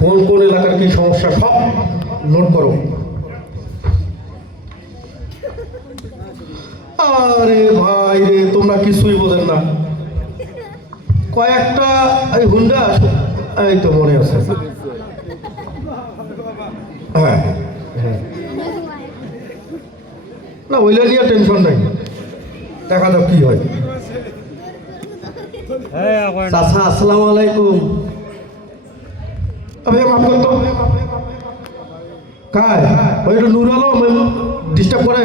কোন কোন এলাকার কি সমস্যা সব নোট করো। আরে ভাই রে, তোমরা কিছুই বোঝেন না। কয়েকটা এই হুন্ডা এই তো মনে আছে। হ্যাঁ। না ওইটা নিয়ে টেনশন নাই। দেখা যাক কি হয়। চাচা আসসালামু আলাইকুম। আমি মাফ করতো কায় ওইটা নূর আলম ডিস্টার্ব করে।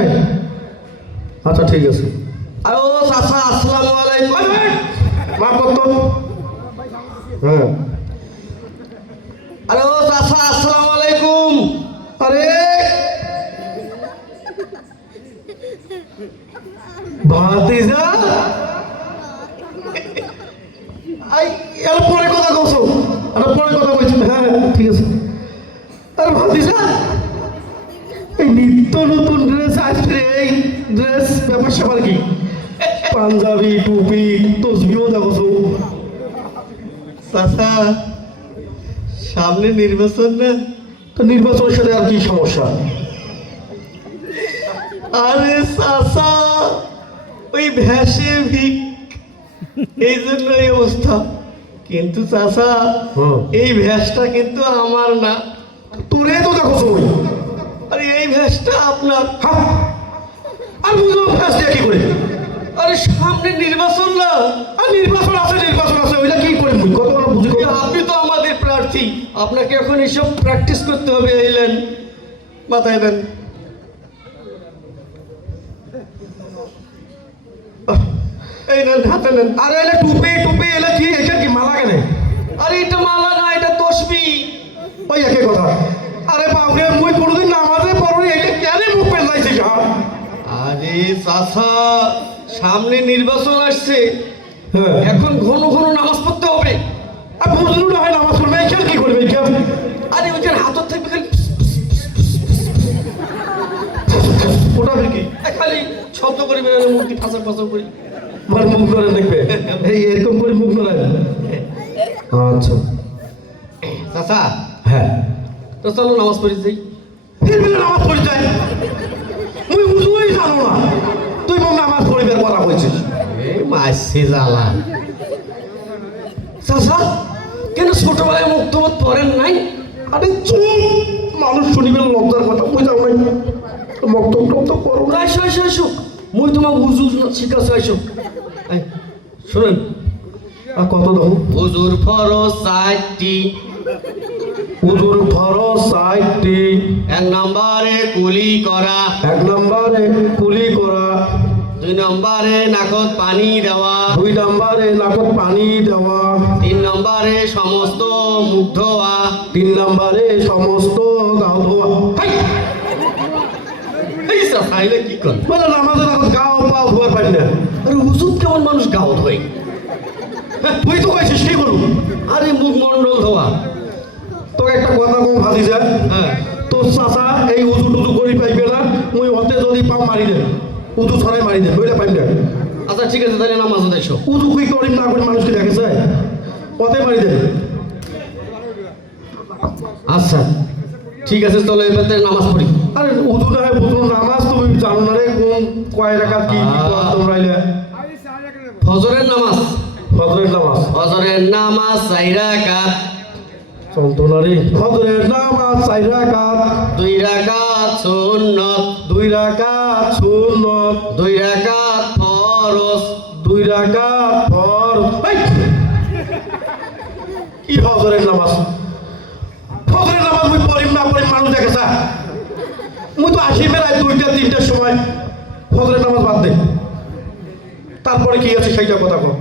আচ্ছা ঠিক আছে। আরে ও চাচা আসসালামু আলাইকুম। মাফ করতো হ্যাঁ। আরে ও চাচা আসসালামু আলাইকুম। আরে। ভাতিজা ব্যাপার কি? পাঞ্জাবি টুপি তসবিও দেখছ চাচা সামনে নির্বাচন না? তো নির্বাচনের সাথে আর কি সমস্যা? আরে চাচা ওই ভ্যাসে ভিক। এই জন্য এই অবস্থা। কিন্তু হুম। এই ভ্যাসটা কিন্তু আমার না। তোরে তো দেখো ওই আরে এই ভ্যাসটা আপনার। হ্যাঁ। আর বুঝলো ফ্যাস দিয়ে কি করে? আরে সামনে নির্বাচন না। আর নির্বাচন আছে নির্বাচন আছে ওইটা কি করে কত বড় বুঝি আপনি তো আমাদের প্রার্থী। আপনাকে এখন এসব প্র্যাকটিস করতে হবে এলেন মাথায় দেন। এই নেন হাতে নেন। আরে এলে টুপি টুপি এলে কি? এটা কি মালা কেন? আরে এটা মালা না এটা তসবি। ওই একই কথা। আরে বাবরে মুই কোনোদিন নামাজে পড়ি এটা কেন মুখ পেলাইছি যা আরে চাচা সামনে নির্বাচন আসছে। হ্যাঁ। এখন ঘন ঘন নামাজ পড়তে হবে। আর বুঝলু না হয় নামাজ পড়বে এখানে কি করবে আরে ওইখানে হাতত থাকবে খালি। ওটা কি? খালি শব্দ করে বেরোলে মুক্তি ফাঁসা ফাঁসা করি। মানে মুখ ধরে দেখবে। এই এরকম করে মুখ ধরে আচ্ছা। হ্যাঁ। তো চলো নামাজ পড়ি যাই। নামাজ পড়ি যায় জানো না তুই মনে নামাজ পড়িবার কথা বলছিস মাসে জ্বালা। চাচা কেন ছোটবেলায় মুক্তবোধ পড়েন নাই? আরে চুপ মানুষ শুনিবে লজ্জার কথা বুঝাও নাই। মক্তব টক্তব করো না আইসো আইসো আইসো মুই তোমার হুজুর শিখাছো আইসো এই, শুনেন। আর কত দাম হুজুর ফরজ চারটি হুজুর ফরজ সাইটটি। এক নম্বরে কুলি করা। এক নম্বরে কুলি করা। দুই নম্বরে নাকত পানি দেওয়া। দুই নম্বরে নাকত পানি দেওয়া। তিন নম্বরে সমস্ত মুখ ধোয়া। তিন নম্বরে সমস্ত গাও ধোয়া। এটা কি কর বলে নামাজের এখন গাও পাও ধোয়ার পারি না। আরে হুজুর কেমন মানুষ গাও ধোয়? হ্যাঁ, তুই তো কইছিস কি বলব আরে মুখ মন্ডল ধোয়া। তোকে একটা কথা কম ভাবি যা হ্যাঁ। তোর চাচা এই উজু টুজু করি পাইবে না মুই অতে যদি পাও মারি দে। উজু ছড়াই মারি দে নইলে পাইবে আচ্ছা ঠিক আছে তাহলে নামাজ দেখছ উজু কি করিম না করি মানুষকে দেখে যায় অতে মারি দে। আচ্ছা ঠিক আছে চলো এবার তাহলে নামাজ পড়ি আরে উজু না বুঝুন নামাজ তুমি জানো না রে কোন কয় রাখাত কি কি তোমরা আইলে ফজরের নামাজ। ফজরের নামাজ। ফজরের নামাজ চাই রাকাত যন্ত্রণা রে ফজরের নামাজ চাই রাকাত। দুই রাকাত সুন্নত। দুই রাকাত সুন্নত। দুই রাকাত ফরজ। দুই রাকাত ফর এই! কি ফজরের নামাজ? ফজরের নামাজ মুই পড়িম না পড়িম মানুষ দেখে স্যার মুই তো আসি বেলায় দুইটা তিনটার সময়। ফজরের নামাজ বাদ দে। তারপরে কি আছে সেইটা কথা কম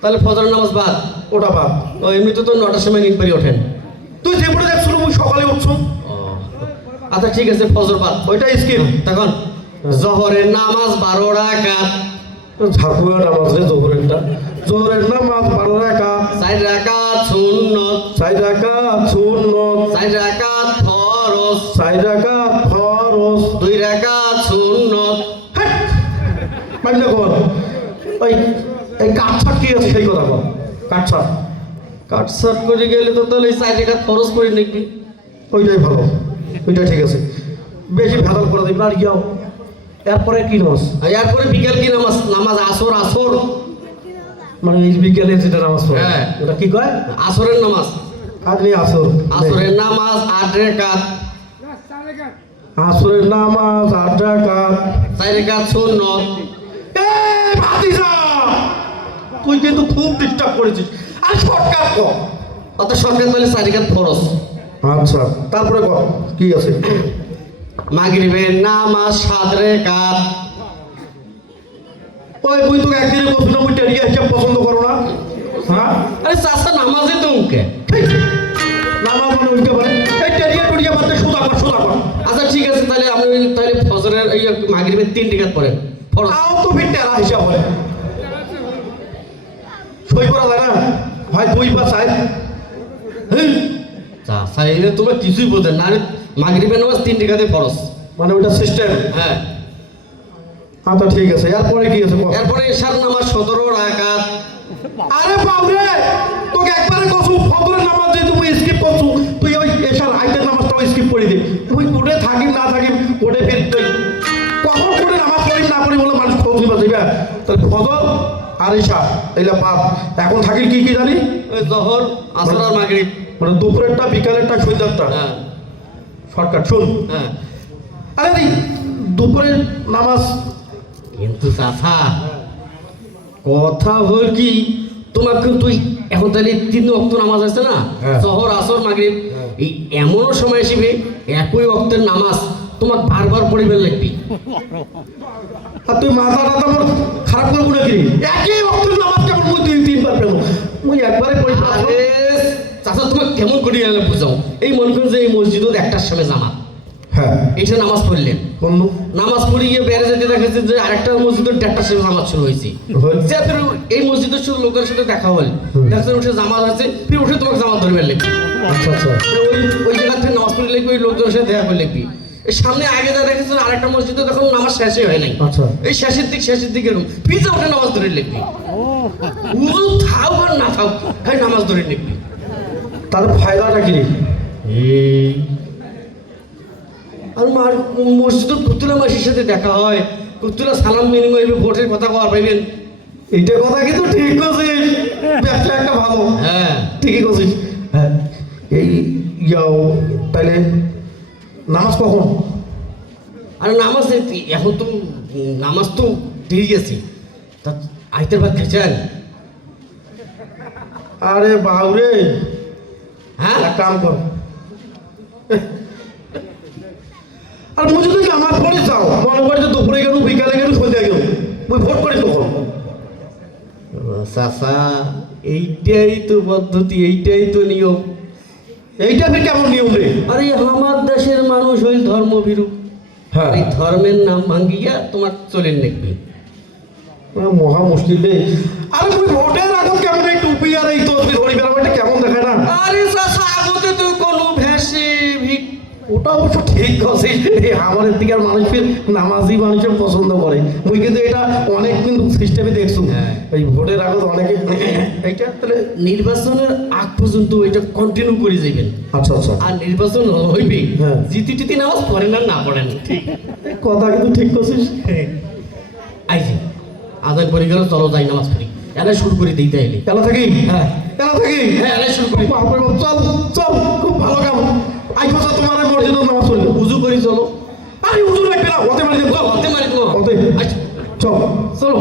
তাহলে ফজরের নামাজ বাদ। ওটা বাদ। এমনিতে তো নটার সময় নিট পারি ওঠেন। তুই যে পড়ে মুই সকালে উঠছো। আচ্ছা ঠিক আছে ফজর বাদ ওইটা স্কিম। তখন জহরের নামাজ বারো রাকাত। ঝাড়পুরা নামাজ রে জোহরেরটা। জোহরের নামাজ বারো রাকাত। চার রাকাত সুন্নত। চার রাকাত সুন্নত। চার রাকাত ফরজ। চার রাকাত ফরজ। দুই রাকাত সুন্নত। মাইন্ড কর। ওই এই কাঠ কি আছে সেই কথা বল কাটছাট কাট সাট করে গেলে তো তাহলে এই চার টাকা খরচ করে নিবি। ওইটাই ভালো ওইটাই ঠিক আছে। বেশি ভেদাল করে দিবি আর গিয়াও। এরপরে কি নামাজ? এরপরে বিকেল কি নামাজ? নামাজ আসর আসর। মানে এই বিকেলে যেটা নামাজ পড়ে হ্যাঁ। ওটা কি কয়? আসরের নামাজ। আজকে আসর আসরের নামাজ আট রেখাত। আসরের নামাজ আট রাকাত চার রেখাত সুন্নত তুই কিন্তু খুব ডিস্টার্ব করেছিস। আর শর্টকাট কর অত সরকার চার রেখাত খরচ। আচ্ছা তারপরে কর কি আছে? মাগরিবের নামাজ সাত রেখাত। ওই তুই তোকে একদিনে না ওই টেরিয়া হিসাব পছন্দ করো না। হ্যাঁ? আরে চাষা নামাজে তো ঠিক। নামাজ মানে ওইটা মানে এই টেরিয়া টুরিয়া বাদ সোজা কর সোজা কর। আচ্ছা ঠিক আছে তাহলে আপনি তাহলে ফজরের এই মাগরিবের তিন রেখাত পড়েন ফরজ তাও তো ফির টেরা হিসাব হয় সই করা যায় না হয় দুই বা চাই চাষা এলে তোমার কিছুই বোঝেন না মাগরিবের নামাজ তিন রেখাতে ফরজ। মানে ওইটা সিস্টেম হ্যাঁ। আচ্ছা ঠিক আছে। এরপরে কি আছে এরপরে এশার নামাজ সতেরো রাকাত। আরে বাবরে! তোকে একবারে কসু ফজরের নামাজ যে তুমি স্কিপ করছু তুই ওই এশার আইতের নামাজটাও স্কিপ করে দে। তুই উঠে থাকিম না থাকিম ওঠে ফির তুই কখন করে নামাজ পড়িম না পড়ি বলে মানুষ খোঁজ নিবা যাইবা? তাহলে ফজর আর এশা এইলা পাপ এখন থাকির কি কি জানি? জহর আসর আর মাগরিব। মানে দুপুরেরটা বিকালেরটা সন্ধ্যারটা। হ্যাঁ। শর্টকাট শুন। হ্যাঁ। আরে দুপুরের নামাজ। কিন্তু চাষা কথা হল কি তোমার কিন্তু এখন তাহলে তিন অক্ত নামাজ আছে না? হ্যাঁ। জহর আসর মাগরিব এই এমন সময় আসবে একই অক্তের নামাজ তোমার বারবার পড়িবার লাগবে। আর তুই মাথা টাথা মোর খারাপ করব নাকি একই অক্টের নামাজ কেমন দুই তিনবার পেল মুই একবারে পড়ি কেমন করি গেলে বুঝাও? এই মনে করেন যে এই মসজিদত একটার সময় জামাত। হ্যাঁ। এইটা নামাজ পড়লেন। কোন নামাজ পড়ে গিয়ে বেড়ে যেতে দেখেছে যে আরেকটা মসজিদের দেড়টার সময় জামাত শুরু হয়েছে। এই মসজিদের লোকের সাথে দেখা হল। উঠে জামাত আছে ফির উঠে তোমাকে জামাত ধরবে লিখবি আচ্ছা আচ্ছা। ওই ওই জায়গা থেকে নামাজ পড়ে লিখবি ওই লোকজনের সাথে দেখা করে লিখবি সামনে আগে যা দেখেছেন আরেকটা মসজিদে তখন নামাজ শেষই হয় নাই। আচ্ছা। এই শেষের দিক শেষের দিকে এরকম। পিজা নামাজ ধরে লিখবি উজু থাও আর না থাও হ্যাঁ নামাজ ধরে লিখবি তাহলে ফায়দাটা কি? আর মার মসজিদত কুতুলা মাসির সাথে দেখা হয়। কুতুলা সালাম হইবে ভোটের কথা কওয়ার পাইবেন। এইটা কথা কিন্তু ঠিক করছিস ব্যবসা একটা ভালো। হ্যাঁ। ঠিকই করছিস হ্যাঁ। এই ইয়াও তাহলে নামাজ কখন? আর নামাজ এখন তো নামাজ তো দেরি আছে। তা আইতের ভাত খেয়েছেন আরে বাউরে। হ্যাঁ? কাম কর আর মুই যদি যাও। মনে করি দুপুরে গেল বিকালে গেল সন্ধ্যা গেল মুই ভোট করি তখন চাচা এইটাই তো পদ্ধতি এইটাই তো নিয়ম। এইটা ফির কেমন নিয়ম রে? আরে আমার দেশের মানুষ হইল ধর্মভীরু। হ্যাঁ। এই ধর্মের নাম ভাঙ্গিয়া তোমার চলেন দেখবে। মহা মুশকিল রে। আরে মুই ভোটের আগে কেমন এই টুপি আর এই তসবি ধরি বেড়াবো না আগতে তো ভেসে ভিক ওটা অবশ্য ঠিক করছিস এই আমাদের দিকে মানুষ নামাজি মানুষের পছন্দ করে। মুই কিন্তু এটা অনেক কিন্তু সিস্টেমে দেখছ। হ্যাঁ। এই ভোটের আগে অনেকে এইটা তাহলে নির্বাচনের আগ পর্যন্ত এটা কন্টিনিউ করে যাবেন আচ্ছা আচ্ছা। আর নির্বাচন হইবে হ্যাঁ। জিতি টিতি নামাজ পড়েন আর না পড়েন। ঠিক। কথা কিন্তু ঠিক করছিস। আইজি আদায় করে গেল চলো যাই নামাজ এলাই শুরু করে দিই তাইলে এলা থাকি? হ্যাঁ। এলা থাকি? হ্যাঁ এলে শুরু করি বাপরে বাপ, চল চল খুব ভালো কাম। আই তো তোমার মসজিদ নামাজ পড়লে উজু করি চলো। আরে উজু লাগবে না হতে মারি দেবো হতে মারি তো হতে আচ্ছা। চল। চলো।